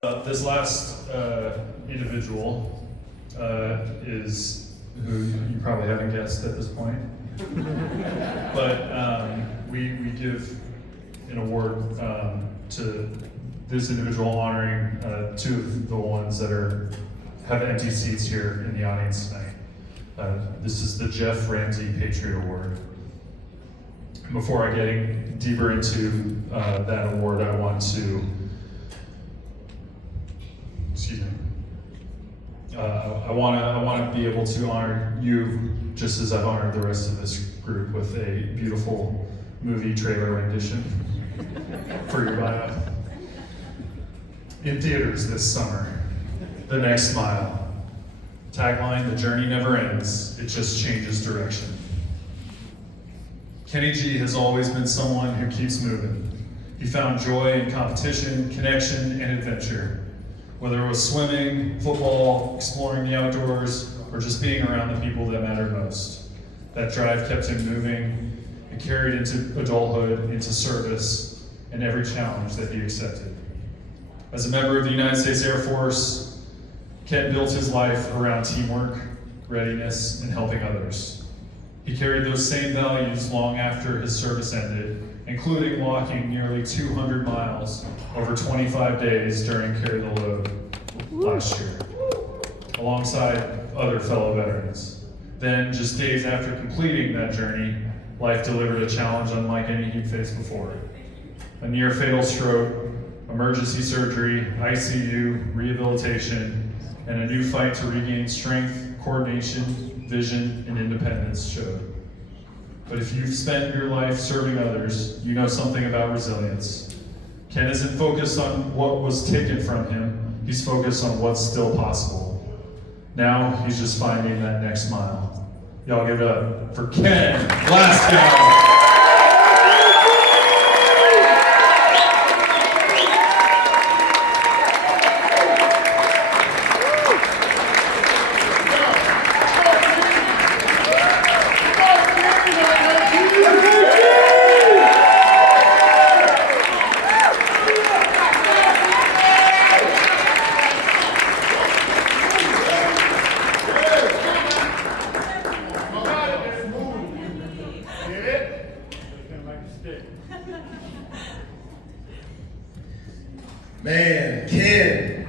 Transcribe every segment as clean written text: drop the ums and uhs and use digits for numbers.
This last individual is who you probably haven't guessed at this point, but we give an award to this individual honoring two of the ones that have empty seats here in the audience tonight. This is the Jeff Ramsey Patriot Award. Before I get deeper into that award, I want to I want to be able to honor you just as I've honored the rest of this group with a beautiful movie trailer rendition for your bio. In theaters this summer, The Next Mile. Tagline, the journey never ends, it just changes direction. Kenny G has always been someone who keeps moving. He found joy in competition, connection, and adventure. Whether it was swimming, football, exploring the outdoors, or just being around the people that mattered most. That drive kept him moving and carried into adulthood, into service, and every challenge that he accepted. As a member of the United States Air Force, Ken built his life around teamwork, readiness, and helping others. He carried those same values long after his service ended, including walking nearly 200 miles over 25 days during Carry the Load last year, alongside other fellow veterans. Then, just days after completing that journey, life delivered a challenge unlike any he'd faced before. A near fatal stroke, emergency surgery, ICU, rehabilitation, and a new fight to regain strength, coordination, vision, and independence showed. But if you've spent your life serving others, you know something about resilience. Ken isn't focused on what was taken from him, he's focused on what's still possible. Now he's just finding that next mile. Y'all give it up for Ken Glasgow. Man, Ken.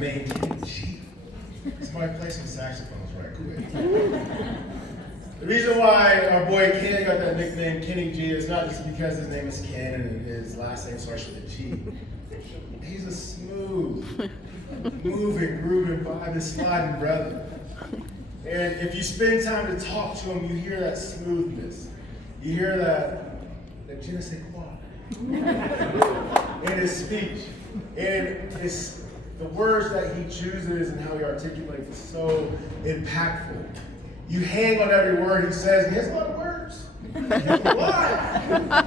Ken G. Somebody play some saxophones right quick. The reason why our boy Ken got that nickname Kenny G is not just because his name is Ken and his last name starts with a G. He's a smooth, moving, grooving, vibing, sliding brother. And if you spend time to talk to him, you hear that smoothness. You hear that je ne sais quoi in his speech. And it's the words that he chooses and how he articulates is so impactful. You hang on every word he says, and he has a lot of words. Why?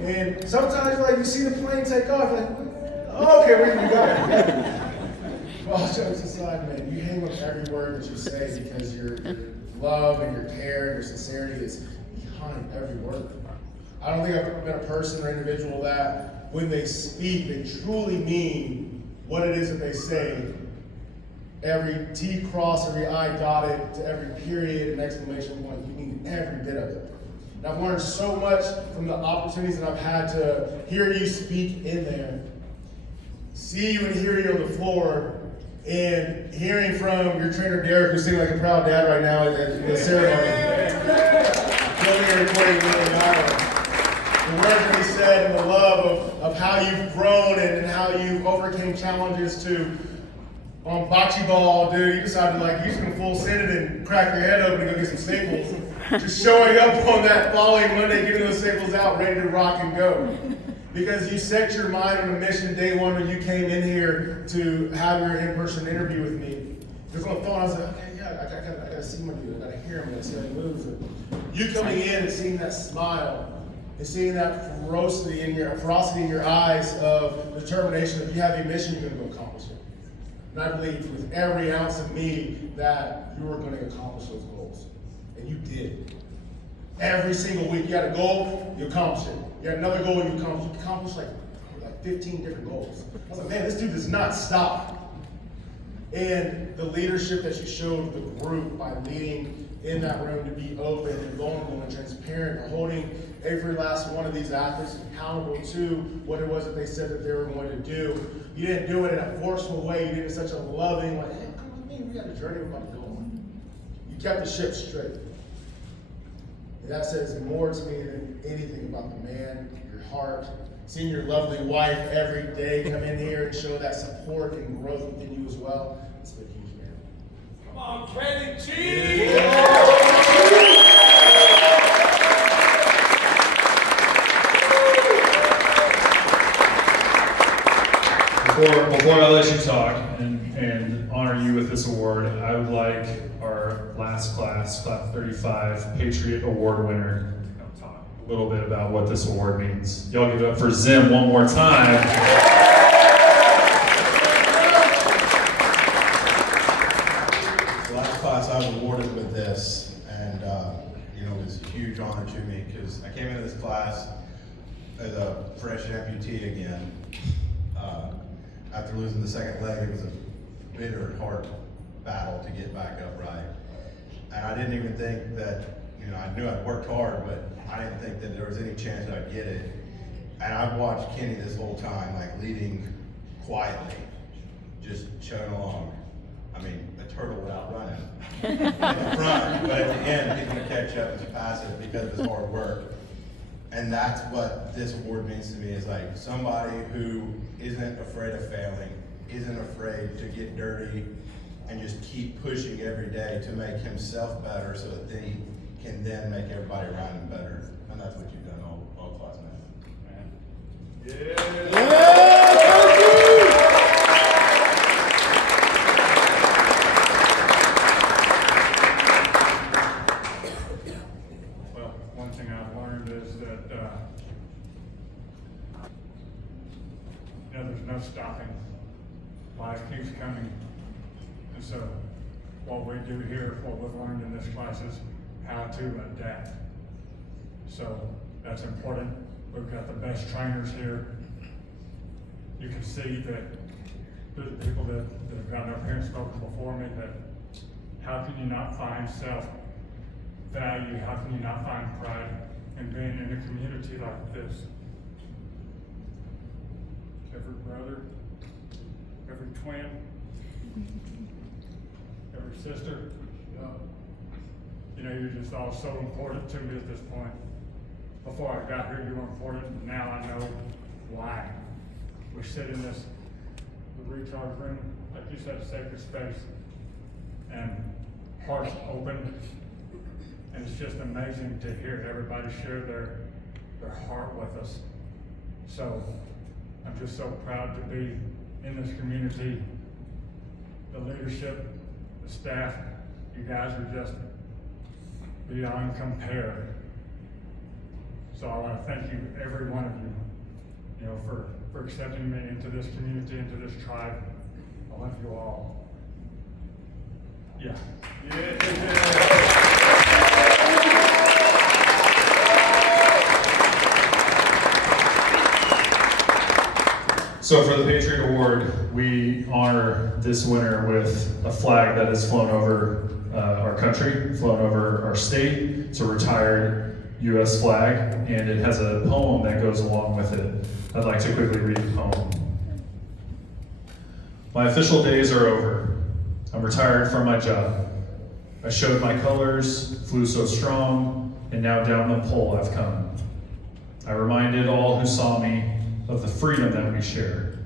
And sometimes like you see the plane take off, like, oh, okay, where you go? All jokes aside, man, you hang on every word that you say because your love and your care and your sincerity is behind every word. I don't think I've ever met a person or individual that when they speak, they truly mean what it is that they say. Every T crossed, every I dotted, to every period and exclamation point, you mean every bit of it. And I've learned so much from the opportunities that I've had to hear you speak in there, see you and hear you on the floor, and hearing from your trainer Derek, who's singing like a proud dad right now at the ceremony. Filming and recording the words that he said and the love of how you've grown and how you've overcame challenges to on bocce ball, dude, you decided like you're just gonna full send it and crack your head open and go get some staples. Just showing up on that following Monday, getting those staples out, ready to rock and go. Because you set your mind on a mission day one when you came in here to have your in-person interview with me. Because on the phone I was like, okay, yeah, I gotta see my dude, I gotta hear him, I gotta see how he moves. And you coming in and seeing that smile, and seeing that ferocity in your eyes of determination that you have a mission, you're going to go accomplish it. And I believe with every ounce of me that you were going to accomplish those goals. And you did. Every single week, you got a goal, you accomplish it. You got another goal, you accomplish like 15 different goals. I was like, man, this dude does not stop. And the leadership that she showed the group by leading in that room to be open and vulnerable and transparent, and holding every last one of these athletes accountable to what it was that they said that they were going to do. You didn't do it in a forceful way. You did it in such a loving, like, hey, come with me. We got a journey we're about to go on. You kept the ship straight. And that says more to me than anything about the man, your heart, seeing your lovely wife every day come in here and show that support and growth within you as well. It's been huge, man. Come on, Credit Chief! Before I let you talk and honor you with this award, I would like our last class 35, Patriot Award winner, to talk a little bit about what this award means. Y'all give it up for Zim one more time. Last class I was awarded with this, and it was a huge honor to me because I came into this class as a fresh amputee again. After losing the second leg, it was a bitter and hard battle to get back upright. And I didn't even think that, I knew I'd worked hard, but I didn't think that there was any chance that I'd get it. And I've watched Kenny this whole time, like leading quietly, just chugging along. I mean, a turtle without running at the front, but at the end, he's gonna catch up and surpass it because of his hard work. And that's what this award means to me, is like somebody who isn't afraid of failing, isn't afraid to get dirty, and just keep pushing every day to make himself better so that he can then make everybody around him better. And that's what you've done all class, man. Well, one thing I've learned is that there's no stopping. Life keeps coming. And so what we do here, what we've learned in this class is how to adapt. So that's important. We've got the best trainers here. You can see that the people that have gotten up here and spoken before me, that how can you not find self-value? How can you not find pride in being in a community like this? Every brother, every twin, every sister, you're just all so important to me at this point. Before I got here, you were important, and now I know why. We sit in the recharge room, like you said, a sacred space, and hearts open, and it's just amazing to hear everybody share their heart with us. So I'm just so proud to be in this community. The leadership, the staff, you guys are just beyond compare. So I want to thank you, every one of you, for accepting me into this community, into this tribe. I love you all. Yeah. So for the Patriot Award, we honor this winner with a flag that has flown over our country, flown over our state. It's a retired U.S. flag, and it has a poem that goes along with it. I'd like to quickly read the poem. My official days are over. I'm retired from my job. I showed my colors, flew so strong, and now down the pole I've come. I reminded all who saw me of the freedom that we share,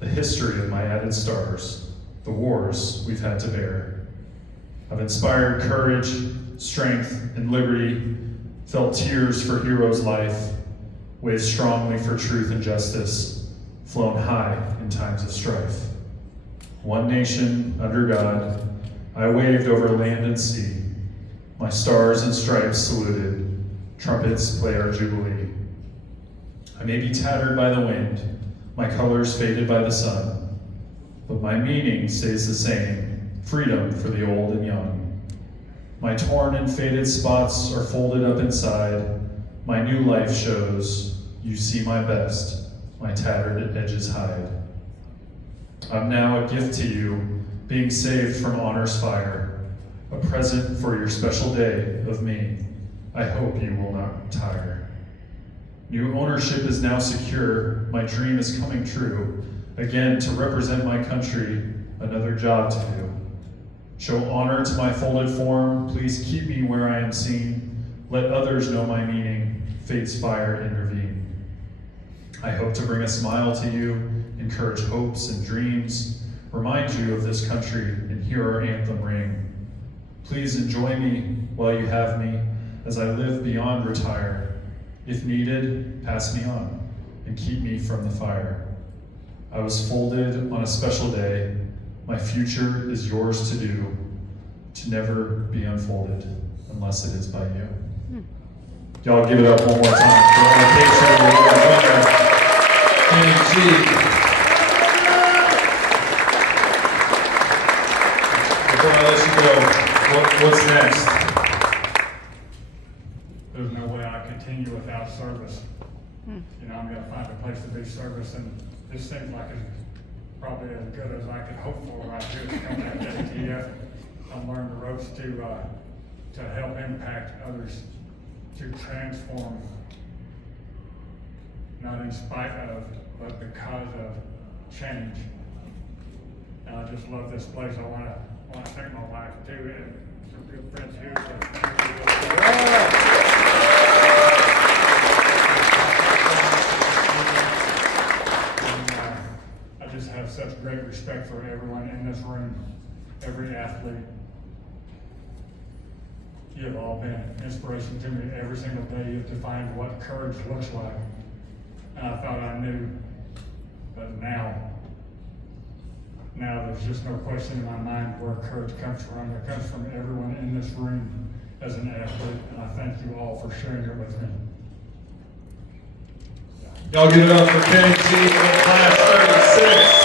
the history of my added stars, the wars we've had to bear. I've inspired courage, strength, and liberty, felt tears for heroes' life, waved strongly for truth and justice, flown high in times of strife. One nation, under God, I waved over land and sea. My stars and stripes saluted, trumpets play our jubilee. I may be tattered by the wind, my colors faded by the sun, but my meaning stays the same, freedom for the old and young. My torn and faded spots are folded up inside. My new life shows you see my best my tattered edges hide. I'm now a gift to you, being saved from honor's fire, a present for your special day of me. I hope you will not tire. New ownership is now secure, my dream is coming true. Again, to represent my country, another job to do. Show honor to my folded form, please keep me where I am seen. Let others know my meaning, fate's fire intervene. I hope to bring a smile to you, encourage hopes and dreams, remind you of this country, and hear our anthem ring. Please enjoy me while you have me, as I live beyond retire. If needed, pass me on, and keep me from the fire. I was folded on a special day. My future is yours to do, to never be unfolded, unless it is by you. Y'all give it up one more time for our K-Train Award winner, Kenny G. Before I let you go, what's next? There's no way I continue without service. You know, I'm gonna find a place to be service, and this seems like it's probably as good as I could hope for right here to come out to ATF. I'm learning the ropes to help impact others, to transform, not in spite of, but because of change. And I just love this place. I wanna thank my wife too, and some good friends here. So thank you. I just have such great respect for everyone in this room, every athlete. You have all been an inspiration to me every single day. You have defined what courage looks like. And I thought I knew, but now there's just no question in my mind where courage comes from. It comes from everyone in this room as an athlete, and I thank you all for sharing it with me. Y'all give it up for Kenny G, class 36.